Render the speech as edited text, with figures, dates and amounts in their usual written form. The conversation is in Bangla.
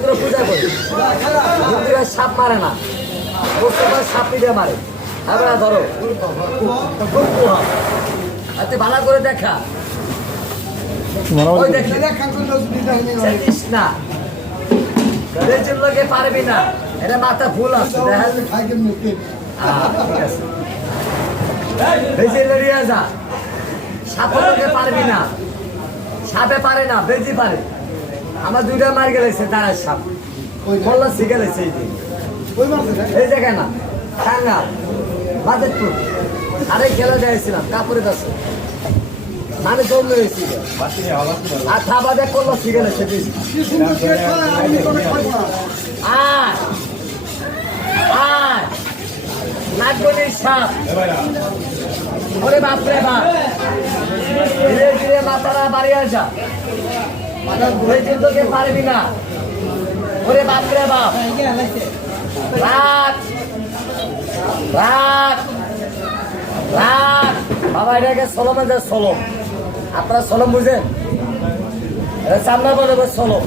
পূজা করে হিন্দুরা সাপ মারে না, সাপ পিঠে মারে। হ্যাঁ ধরো আচ্ছা ভালো করে দেখা না, লোকে পারবি না, এটা মাথা ভুল আছে। সাপে লোকে পারবি না, সাপে পারে না, বেজি পারে। আমার দুইটা মার গেলেছে দাঁড়ায় সাপ বললো শিখেছে এই জায়গায় না টাঙ্গা বাজেটপুর আরে খেলা যাইছিলাম কাপড়ে দাসে মানে জল রয়েছি আর থাবাদে করলো শিখেছে আর আর নাগবনির সাপ ওরে বাপরে বাপ ধীরে ধীরে মাথারা বাড়ি আসা ঘুরে তোকে পারবি না। ওরে বাপরে বাপ রাত রাত রাত বাবা এটাকে সলমে যে সলম, আপনারা সলম বুঝেন? সামনে বলে সলম।